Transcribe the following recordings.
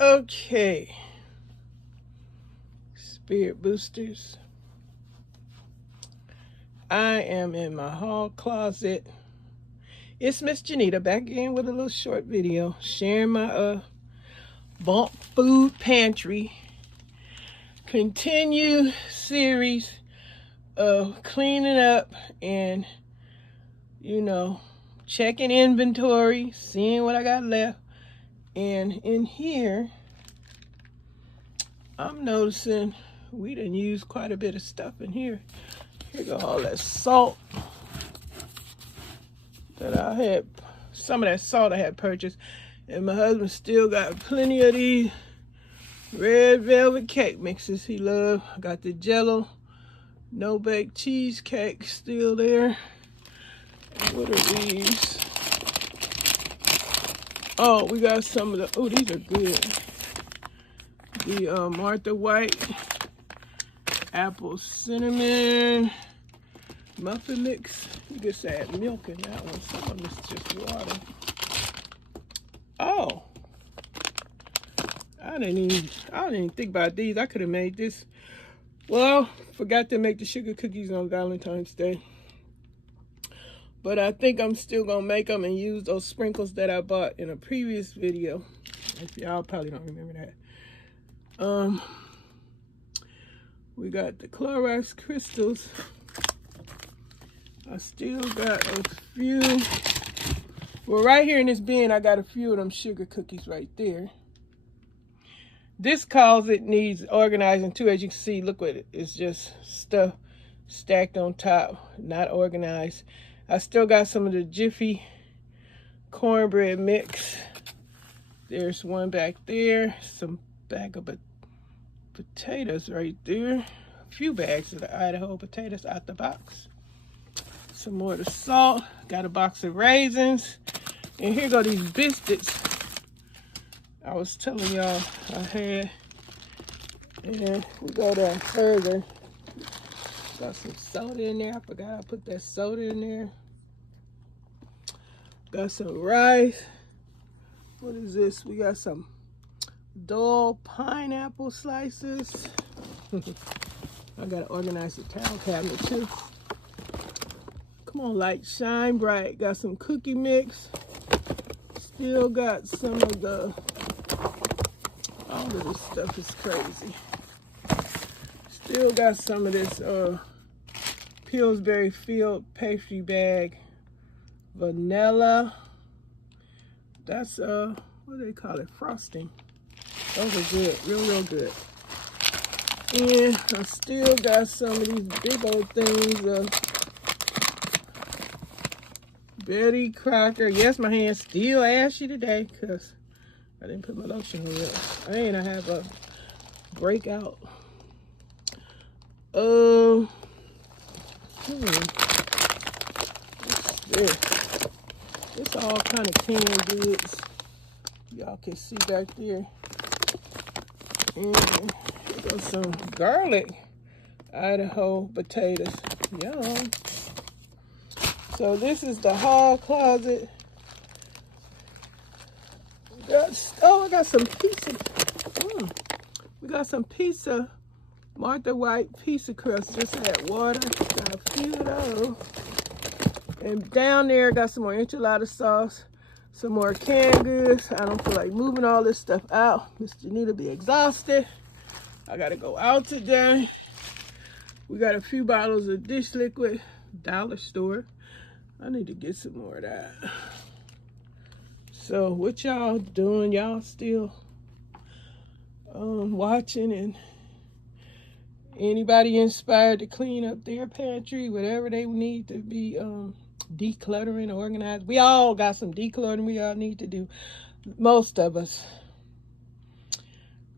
Okay, Spirit Boosters, I am in my hall closet. It's Miss Janita back in with a little short video sharing my bump food pantry continue series of cleaning up and, you know, checking inventory, seeing what I got left. And in here, I'm noticing we done used quite a bit of stuff in here. Here go all that salt that I had, some of that salt I had purchased. And my husband still got plenty of these red velvet cake mixes he loved. I got the Jello no-bake cheesecake still there. And what are these? Oh, we got some of the, oh, these are good. The Martha White apple cinnamon muffin mix. You just add milk in that one. Some of it's just water. Oh, I didn't even think about these. I could have made this. Well, forgot to make the sugar cookies on Valentine's Day. But I think I'm still gonna make them and use those sprinkles that I bought in a previous video. If y'all probably don't remember that. We got the Clorox crystals. I still got a few. Well, right here in this bin, I got a few of them sugar cookies right there. This closet needs organizing too. As you can see, look what it is, just stuff stacked on top, not organized. I still got some of the Jiffy cornbread mix. There's one back there. Some bag of potatoes right there. A few bags of the Idaho potatoes out the box. Some more of the salt. Got a box of raisins. And here go these biscuits I was telling y'all I had. And we go down further. Got some soda in there. I forgot I put that soda in there. Got some rice. What is this? We got some dull pineapple slices. I gotta organize the towel cabinet too. Come on, light, shine bright. Got some cookie mix. Still got some of the, all of this stuff is crazy. Still got some of this Pillsbury Field pastry bag. Vanilla. That's what do they call it? Frosting. Those are good, real good. And I still got some of these big old things of Betty Crocker. Yes, my hand's still ashy today because I didn't put my lotion on yet. And I have a breakout. What's this? It's all kind of canned goods. Y'all can see back there. And there goes some garlic Idaho potatoes. Yum. So this is the hall closet. I got some pizza. We got some pizza. Martha White pizza crust. Just add water. Got a few of those. And down there, got some more enchilada sauce. Some more canned goods. I don't feel like moving all this stuff out. Miss Janita be exhausted. I gotta go out today. We got a few bottles of dish liquid. Dollar store. I need to get some more of that. So what y'all doing? Y'all still watching, and anybody inspired to clean up their pantry, whatever they need to be decluttering, organized. We all got some decluttering we all need to do. Most of us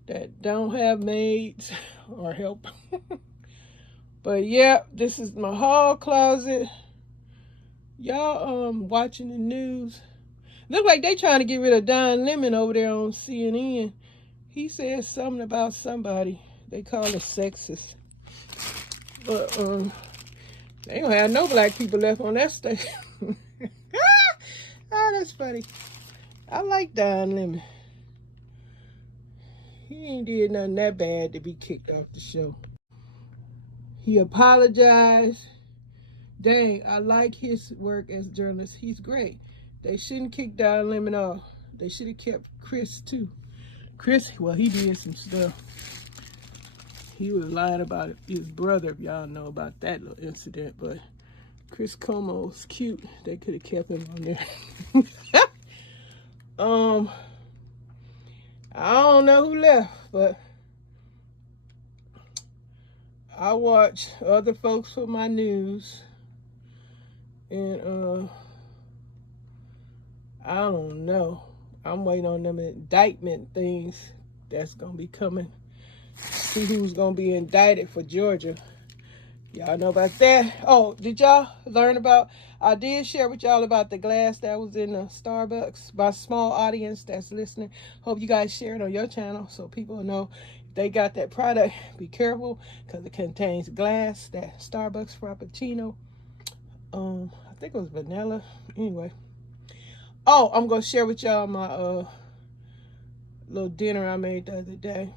that don't have maids or help. But yeah, this is my hall closet. Y'all watching the news. Look like they trying to get rid of Don Lemon over there on CNN. He said something about somebody. They call it sexist. But they don't have no black people left on that station. Oh, that's funny. I like Don Lemon. He ain't did nothing that bad to be kicked off the show. He apologized. Dang, I like his work as a journalist. He's great. They shouldn't kick Don Lemon off. They should have kept Chris too. Chris, well, he did some stuff. He was lying about his brother, if y'all know about that little incident, but Chris Como's cute. They could have kept him on there. I don't know who left, but I watch other folks for my news, and I don't know. I'm waiting on them indictment things that's gonna be coming. See who's gonna be indicted for Georgia. Y'all know about that? Oh, did y'all learn about, I did share with y'all about the glass that was in the Starbucks. My small audience that's listening, hope you guys share it on your channel so people know if they got that product. Be careful because it contains glass. That Starbucks Frappuccino, I think it was vanilla. Anyway, oh, I'm gonna share with y'all my little dinner I made the other day.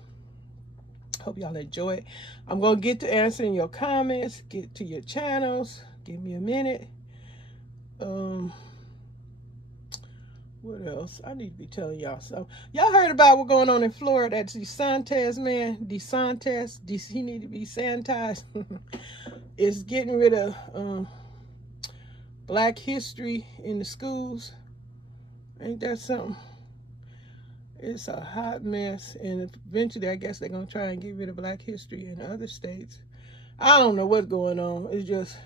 Hope y'all enjoy it. I'm gonna get to answering your comments, get to your channels. Give me a minute. What else? I need to be telling y'all something. Y'all heard about what's going on in Florida? That DeSantis man, he need to be sanitized. It's getting rid of Black history in the schools. Ain't that something? It's a hot mess, and eventually I guess they're gonna try and get rid of Black history in other states. I don't know what's going on. It's just,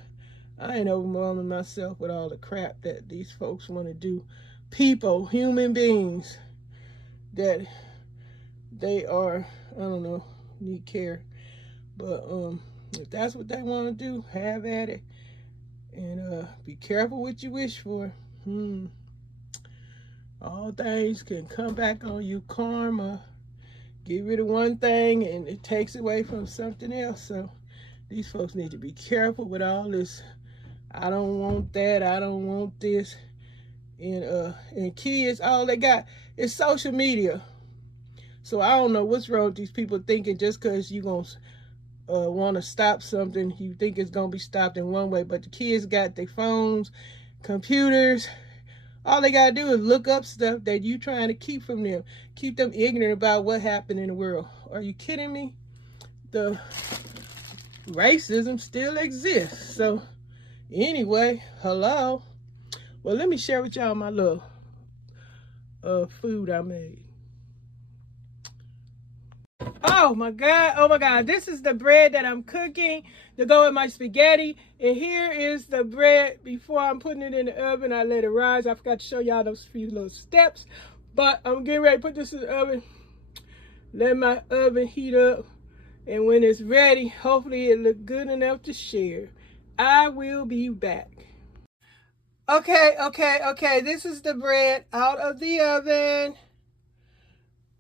I ain't overwhelming myself with all the crap that these folks want to do. People, human beings, that they are, I don't know, need care. But if that's what they want to do, have at it. And be careful what you wish for. All things can come back on you, karma. Get rid of one thing and it takes away from something else. So these folks need to be careful with all this. I don't want that, I don't want this. And kids, all they got is social media. So I don't know what's wrong with these people thinking just because you're going to want to stop something, you think it's going to be stopped in one way. But the kids got their phones, computers. All they got to do is look up stuff that you trying to keep from them. Keep them ignorant about what happened in the world. Are you kidding me? The racism still exists. So anyway, hello. Well, let me share with y'all my little food I made. Oh my God, this is the bread that I'm cooking to go with my spaghetti. And here is the bread before I'm putting it in the oven. I let it rise. I forgot to show y'all those few little steps, but I'm getting ready to put this in the oven. Let my oven heat up, and when it's ready, hopefully it look good enough to share. I will be back. Okay, this is the bread out of the oven.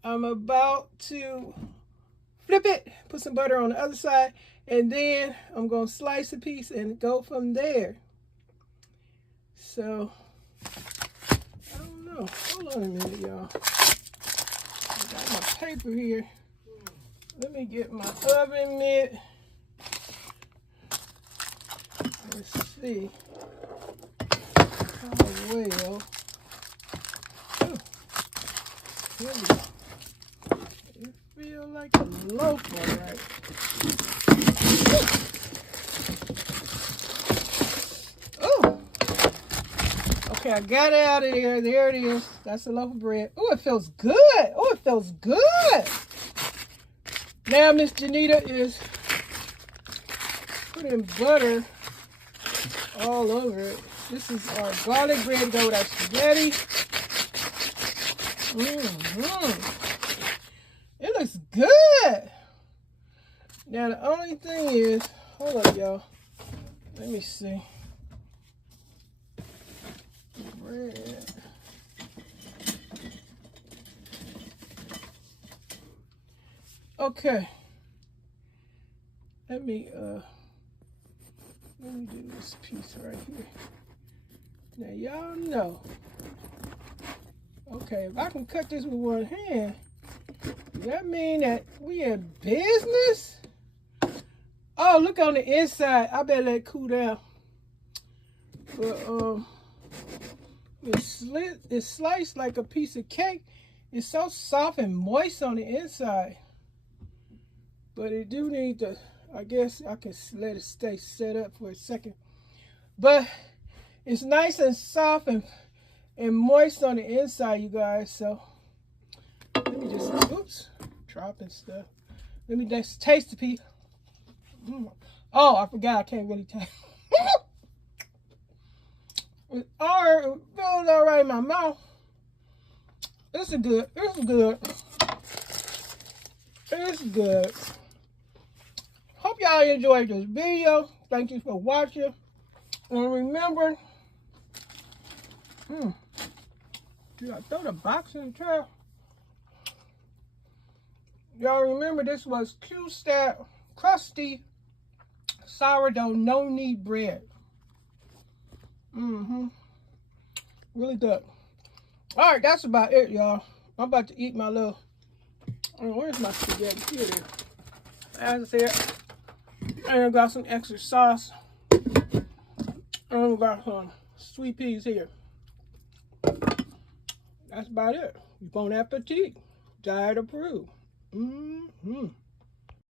I'm about to flip it, put some butter on the other side, and then I'm going to slice a piece and go from there. So, I don't know. Hold on a minute, y'all. I got my paper here. Let me get my oven mitt. Let's see how well. Oh, here we go. It feels like a loaf, all right. Oh, okay, I got it out of there. There it is. That's a loaf of bread. Oh, it feels good. Oh, it feels good. Now Miss JENITA is putting butter all over it. This is our garlic bread to go with our spaghetti. It looks good. Now the only thing is, hold up y'all. Let me see. Bread. Okay. Let me do this piece right here. Now y'all know. Okay, if I can cut this with one hand, Does that mean that we in business? Oh, look on the inside. I better let it cool down. But it's sliced like a piece of cake. It's so soft and moist on the inside. But it do need to, I guess I can let it stay set up for a second. But it's nice and soft and moist on the inside, you guys. So let me just, oops, dropping stuff. Let me just taste the piece. Oh, I forgot, I can't really taste. It feels all right in my mouth. It's good. It's good. It's good. Hope y'all enjoyed this video. Thank you for watching. And remember, did I throw the box in the trash? Y'all remember this was Q-Stat crusty sourdough no-knead bread. Really good. All right, that's about it, y'all. I'm about to eat my little. Where's my spaghetti? Here it is. As I said, I got some extra sauce. I got some sweet peas here. That's about it. Bon appetit. Diet approved.